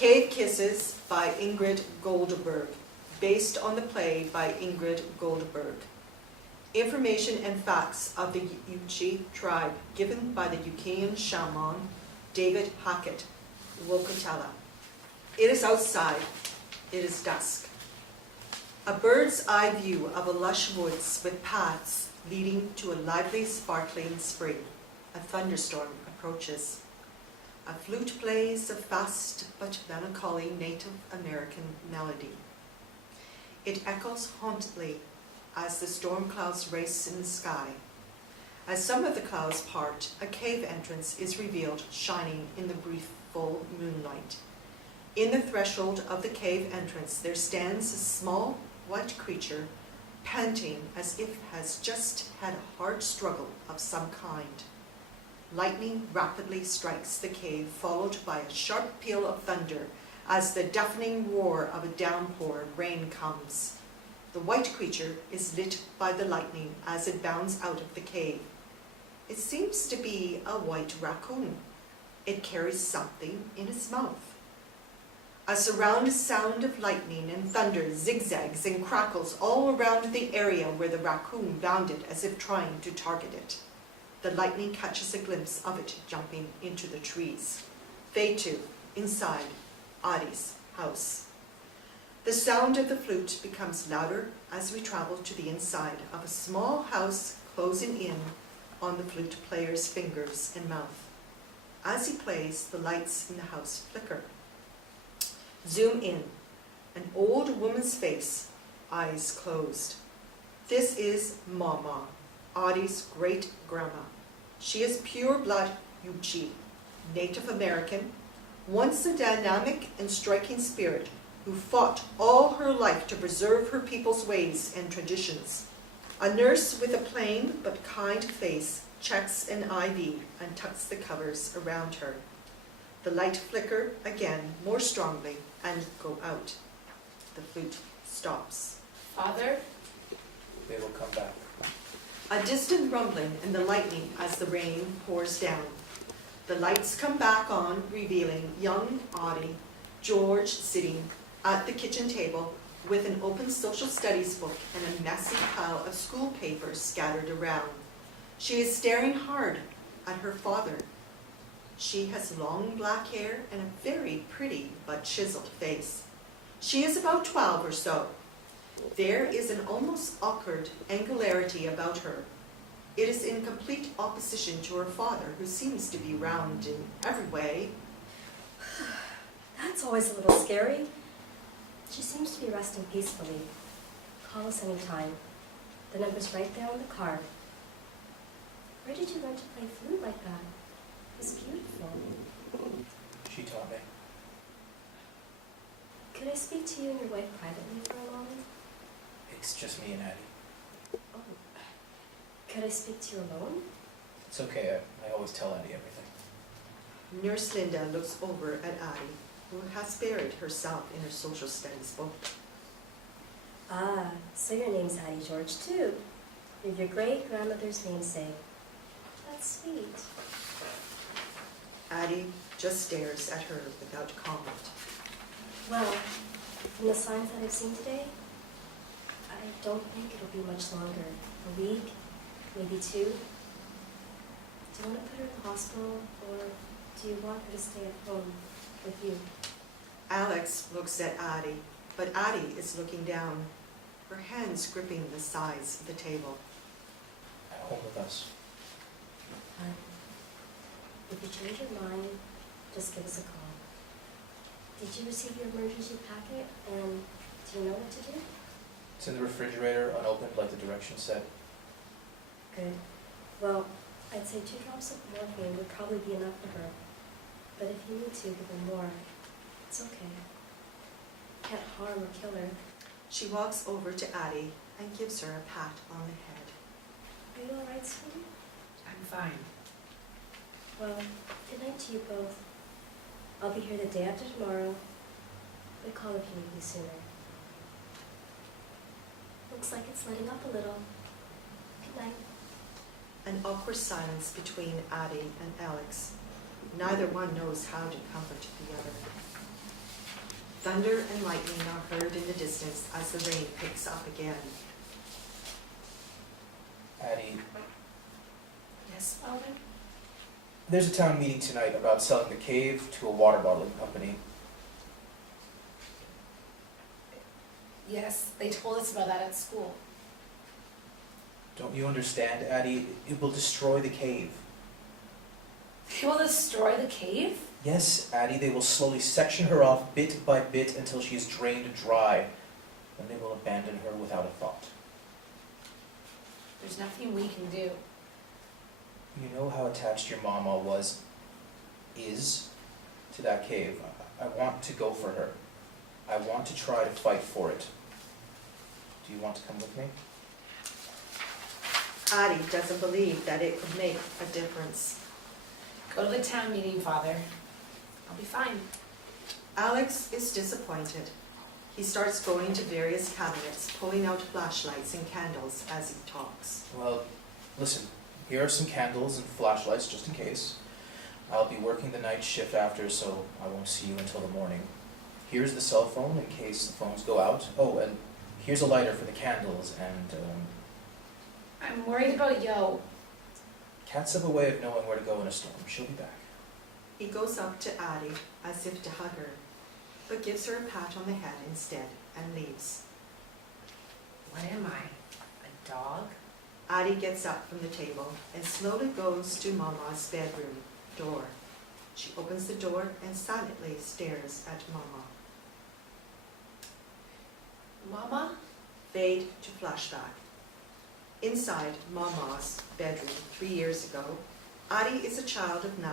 Cave Kisses by Ingrid Goldberg, based on the play by Ingrid Goldberg. Information and facts of the Yuchi tribe given by the Yukian shaman David Hackett, Wokotela. It is outside. It is dusk. A bird's eye view of a lush woods with paths leading to a lively, sparkling spring. A thunderstorm approaches. A flute plays a fast but melancholy Native American melody. It echoes hauntingly as the storm clouds race in the sky. As some of the clouds part, a cave entrance is revealed, shining in the brief full moonlight. In the threshold of the cave entrance there stands a small white creature, panting as if has just had a hard struggle of some kind. Lightning rapidly strikes the cave, followed by a sharp peal of thunder as the deafening roar of a downpour rain comes. The white creature is lit by the lightning as it bounds out of the cave. It seems to be a white raccoon. It carries something in its mouth. A surround sound of lightning and thunder zigzags and crackles all around the area where the raccoon bounded as if trying to target it. The lightning catches a glimpse of it jumping into the trees. Fade to, inside, Addie's house. The sound of the flute becomes louder as we travel to the inside of a small house closing in on the flute player's fingers and mouth. As he plays, the lights in the house flicker. Zoom in. An old woman's face, eyes closed. This is MAWMAW, Addie's great-grandma. She is pure-blood Yuchi, Native American, once a dynamic and striking spirit who fought all her life to preserve her people's ways and traditions. A nurse with a plain but kind face checks an IV and tucks the covers around her. The light flicker again more strongly and go out. The flute stops. Father? They will come back. A distant rumbling and the lightning as the rain pours down. The lights come back on, revealing young Addie, George sitting at the kitchen table with an open social studies book and a messy pile of school papers scattered around. She is staring hard at her father. She has long black hair and a very pretty but chiseled face. She is about 12 or so. There is an almost awkward angularity about her. It is in complete opposition to her father, who seems to be round in every way. That's always a little scary. She seems to be resting peacefully. Call us anytime. The number's right there on the card. Where did you learn to play flute like that? It's beautiful. She taught me. Could I speak to you and your wife privately for a moment? It's just me and Addie. Oh. Could I speak to you alone? It's okay, I always tell Addie everything. Nurse Linda looks over at Addie, who has buried herself in her social studies book. Ah, so your name's Addie George, too. You're your great-grandmother's namesake. That's sweet. Addie just stares at her without comment. Well, from the signs that I've seen today, I don't think it'll be much longer. A week, maybe 2. Do you want to put her in the hospital, or do you want her to stay at home with you? Alex looks at Addie, but Addie is looking down, her hands gripping the sides of the table. At home with us. If you change your mind, just give us a call. Did you receive your emergency packet, and do you know what to do? It's in the refrigerator, unopened like the directions said. Good. Well, I'd say 2 drops of morphine would probably be enough for her. But if you need to give her more, it's okay. Can't harm or kill her. She walks over to Addie and gives her a pat on the head. Are you alright, sweetie? I'm fine. Well, good night to you both. I'll be here the day after tomorrow, but call if you need me sooner. Looks like it's letting up a little. Good night. An awkward silence between Addie and Alex. Neither one knows how to comfort the other. Thunder and lightning are heard in the distance as the rain picks up again. Addie, Yes, Father? there's a town meeting tonight about selling the cave to a water bottling company. Yes, they told us about that at school. Don't you understand, Addie? It will destroy the cave. They will destroy the cave? Yes, Addie, they will slowly section her off bit by bit until she is drained dry. Then they will abandon her without a thought. There's nothing we can do. You know how attached your mama is to that cave. I want to go for her. I want to try to fight for it. Do you want to come with me? Addie doesn't believe that it could make a difference. Go to the town meeting, Father. I'll be fine. Alex is disappointed. He starts going to various cabinets, pulling out flashlights and candles as he talks. Well, listen, here are some candles and flashlights just in case. I'll be working the night shift after, so I won't see you until the morning. Here's the cell phone in case the phones go out. Oh, and here's a lighter for the candles, and I'm worried about Yo. cats have a way of knowing where to go in a storm. She'll be back. He goes up to Addie as if to hug her, but gives her a pat on the head instead and leaves. What am I? A dog? Addie gets up from the table and slowly goes to Mama's bedroom door. She opens the door and silently stares at Mama. Mama? Fade to flashback. Inside Mama's bedroom 3 years ago, Addie is a child of 9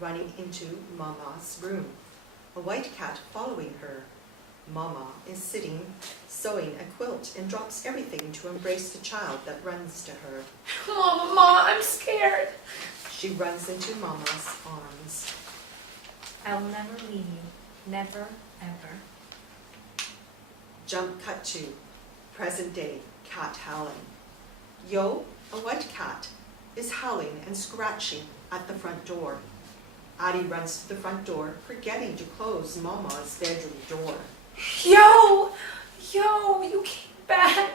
running into Mama's room, a white cat following her. Mama is sitting, sewing a quilt and drops everything to embrace the child that runs to her. Mama, I'm scared. She runs into Mama's arms. I'll never leave you. Never, ever. Jump cut to present day cat howling. Yo, a white cat, is howling and scratching at the front door. Addie runs to the front door, forgetting to close Mama's bedroom door. Yo! Yo, you came back.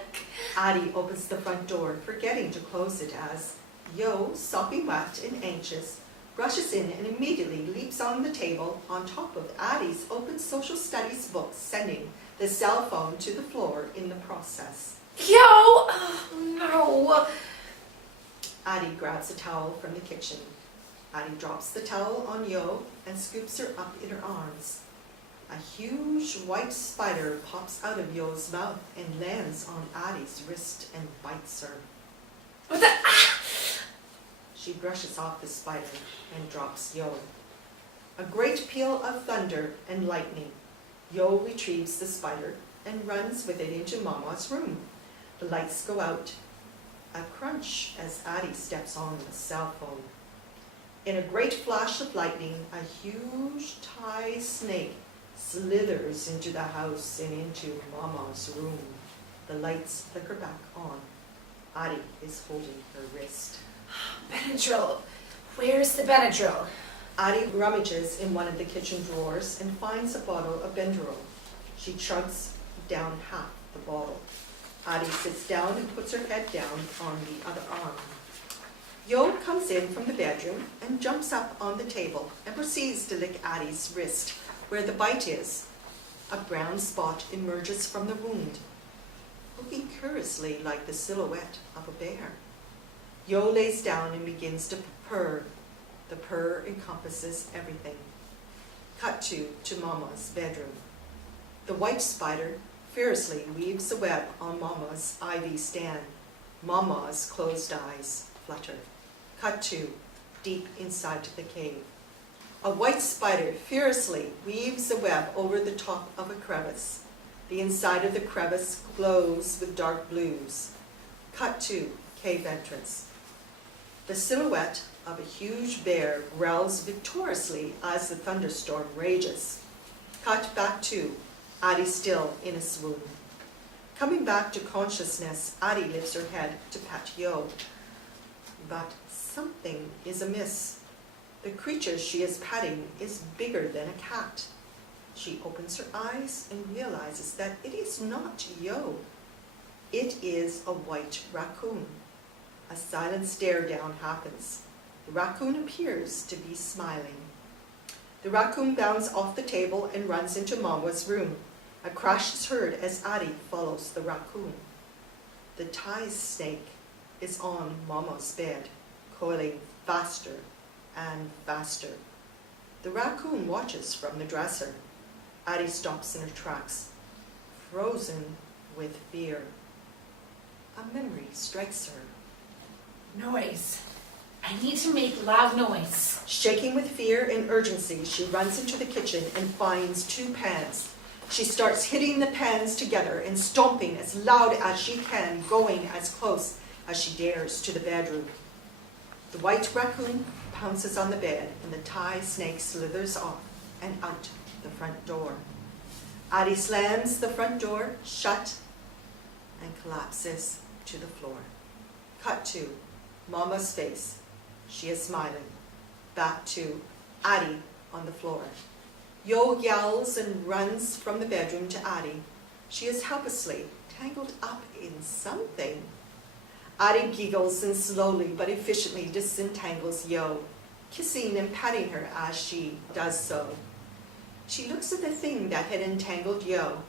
Addie opens the front door, forgetting to close it as Yo, sopping wet and anxious, rushes in and immediately leaps on the table on top of Addie's open social studies book, sending the cell phone to the floor in the process. Yo! Oh, no. Addie grabs a towel from the kitchen. Addie drops the towel on Yo and scoops her up in her arms. A huge white spider pops out of Yo's mouth and lands on Addie's wrist and bites her. What the? She brushes off the spider and drops Yo. A great peal of thunder and lightning. Yo retrieves the spider and runs with it into Mama's room. The lights go out. A crunch as Addie steps on the cell phone. In a great flash of lightning, a huge Thai snake slithers into the house and into Mama's room. The lights flicker back on. Addie is holding her wrist. Benadryl. Where's the Benadryl? Addie rummages in one of the kitchen drawers and finds a bottle of Benadryl. She chugs down half the bottle. Addie sits down and puts her head down on the other arm. Yo comes in from the bedroom and jumps up on the table and proceeds to lick Addie's wrist, where the bite is. A brown spot emerges from the wound, looking curiously like the silhouette of a bear. Yo lays down and begins to purr. The purr encompasses everything. Cut to Mama's bedroom. The white spider fiercely weaves a web on Mama's ivy stand. Mama's closed eyes flutter. Cut to deep inside the cave. A white spider furiously weaves a web over the top of a crevice. The inside of the crevice glows with dark blues. Cut to cave entrance. The silhouette of a huge bear growls victoriously as the thunderstorm rages. Cut back to Addie still in a swoon. Coming back to consciousness, Addie lifts her head to pet Yo. But something is amiss. The creature she is petting is bigger than a cat. She opens her eyes and realizes that it is not Yo. It is a white raccoon. A silent stare down happens. The raccoon appears to be smiling. The raccoon bounds off the table and runs into MAWMAW's room. A crash is heard as Addie follows the raccoon. The tie snake is on MAWMAW's bed, coiling faster and faster. The raccoon watches from the dresser. Addie stops in her tracks, frozen with fear. A memory strikes her. Noise. I need to make loud noise. Shaking with fear and urgency, she runs into the kitchen and finds 2 pans. She starts hitting the pans together and stomping as loud as she can, going as close as she dares to the bedroom. The white raccoon pounces on the bed and the tie snake slithers off and out the front door. Addie slams the front door shut and collapses to the floor. Cut to MAWMAW's face. She is smiling. Back to Addie on the floor. Yo yells and runs from the bedroom to Addie. She is helplessly tangled up in something. Addie giggles and slowly but efficiently disentangles Yo, kissing and patting her as she does so. She looks at the thing that had entangled Yo.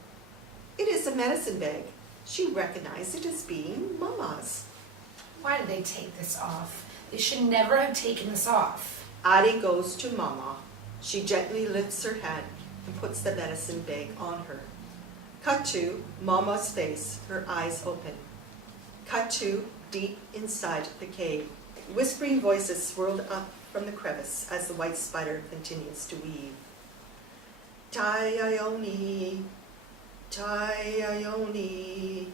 It is a medicine bag. She recognized it as being MAWMAW's. Why did they take this off? They should never have taken this off. Addie goes to MAWMAW. She gently lifts her head and puts the medicine bag on her. Cut to MAWMAW's face, her eyes open. Cut to deep inside the cave. Whispering voices swirled up from the crevice as the white spider continues to weave. Tai-Ione, Tai-Ione,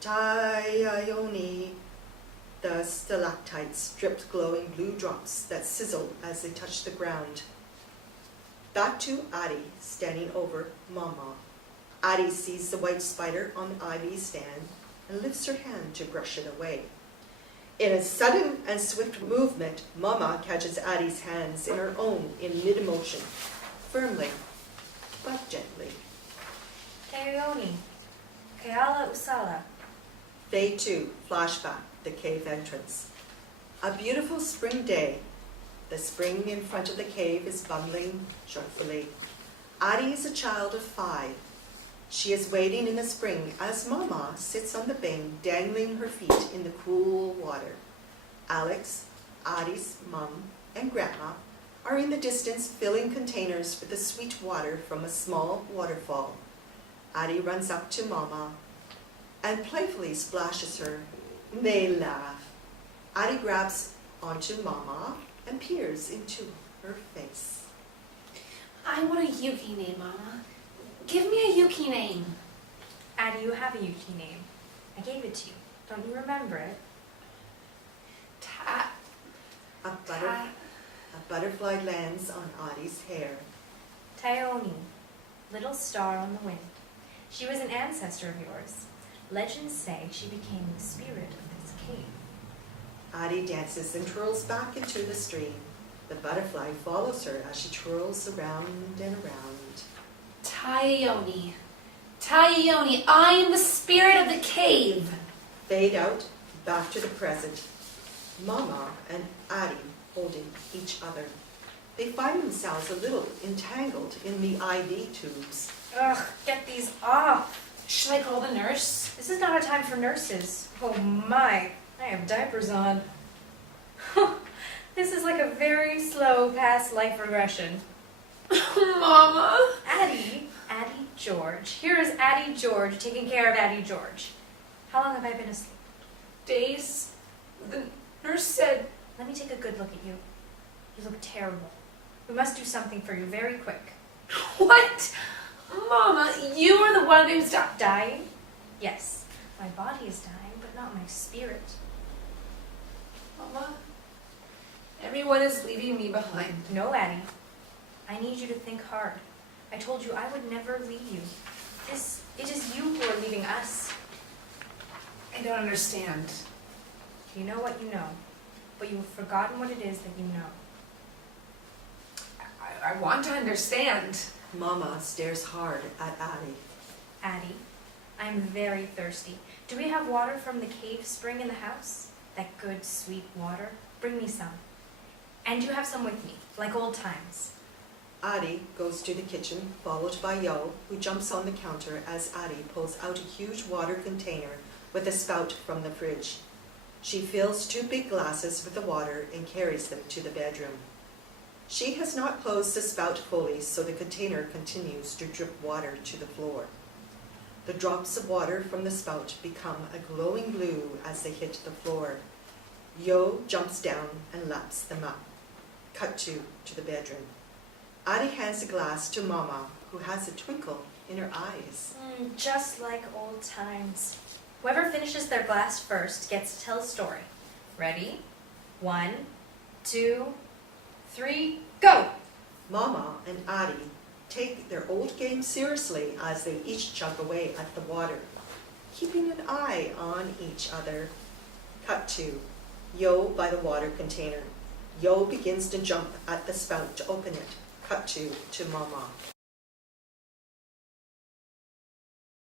Tai-Ione. The stalactites dripped glowing blue drops that sizzled as they touched the ground. Back to Addie, standing over MAWMAW. Addie sees the white spider on the ivy stand and lifts her hand to brush it away. In a sudden and swift movement, MAWMAW catches Addie's hands in her own in mid-motion, firmly but gently. Teoni, Keala Usala. They too flashback the cave entrance. A beautiful spring day. The spring in front of the cave is bubbling joyfully. Addie is a child of 5. She is wading in the spring as MAWMAW sits on the bank, dangling her feet in the cool water. Alex, Addie's mom, and grandma are in the distance filling containers with the sweet water from a small waterfall. Addie runs up to MAWMAW and playfully splashes her. They laugh. Addie grabs onto MAWMAW and peers into her face. I want a Yuki name, Mama. Give me a Yuki name. Addie, you have a Yuki name. I gave it to you. Don't you remember it? A butterfly lands on Addie's hair. Teoni, little star on the wind. She was an ancestor of yours. Legends say she became the spirit of this cave. Addie dances and twirls back into the stream. The butterfly follows her as she twirls around and around. Tai-Ione. Tai-Ione, I am the spirit of the cave. Fade out, back to the present. MAWMAW and Addie holding each other. They find themselves a little entangled in the IV tubes. Ugh, get these off. Should I call the nurse? This is not a time for nurses. Oh my, I have diapers on. This is like a very slow past life regression. Mama. Addie George. Here is Addie George taking care of Addie George. How long have I been asleep? Days. The nurse said... Let me take a good look at you. You look terrible. We must do something for you very quick. What? Mama, you are the one who's Dying? Yes, my body is dying, but not my spirit. Mama, everyone is leaving me behind. No, Addie. I need you to think hard. I told you I would never leave you. It is you who are leaving us. I don't understand. You know what you know, but you have forgotten what it is that you know. I want to understand. Mama stares hard at Addie. Addie, I'm very thirsty. Do we have water from the cave spring in the house? That good, sweet water? Bring me some. And you have some with me, like old times. Addie goes to the kitchen, followed by Yo, who jumps on the counter as Addie pulls out a huge water container with a spout from the fridge. She fills 2 big glasses with the water and carries them to the bedroom. She has not closed the spout fully, so the container continues to drip water to the floor. The drops of water from the spout become a glowing blue as they hit the floor. Yo jumps down and laps them up. Cut to the bedroom. Addie hands a glass to Mama, who has a twinkle in her eyes. Just like old times. Whoever finishes their glass first gets to tell a story. Ready? 1, 2, 3, go! Mama and Addie take their old game seriously as they each chug away at the water, keeping an eye on each other. Cut to Yo by the water container. Yo begins to jump at the spout to open it. Cut to Mama.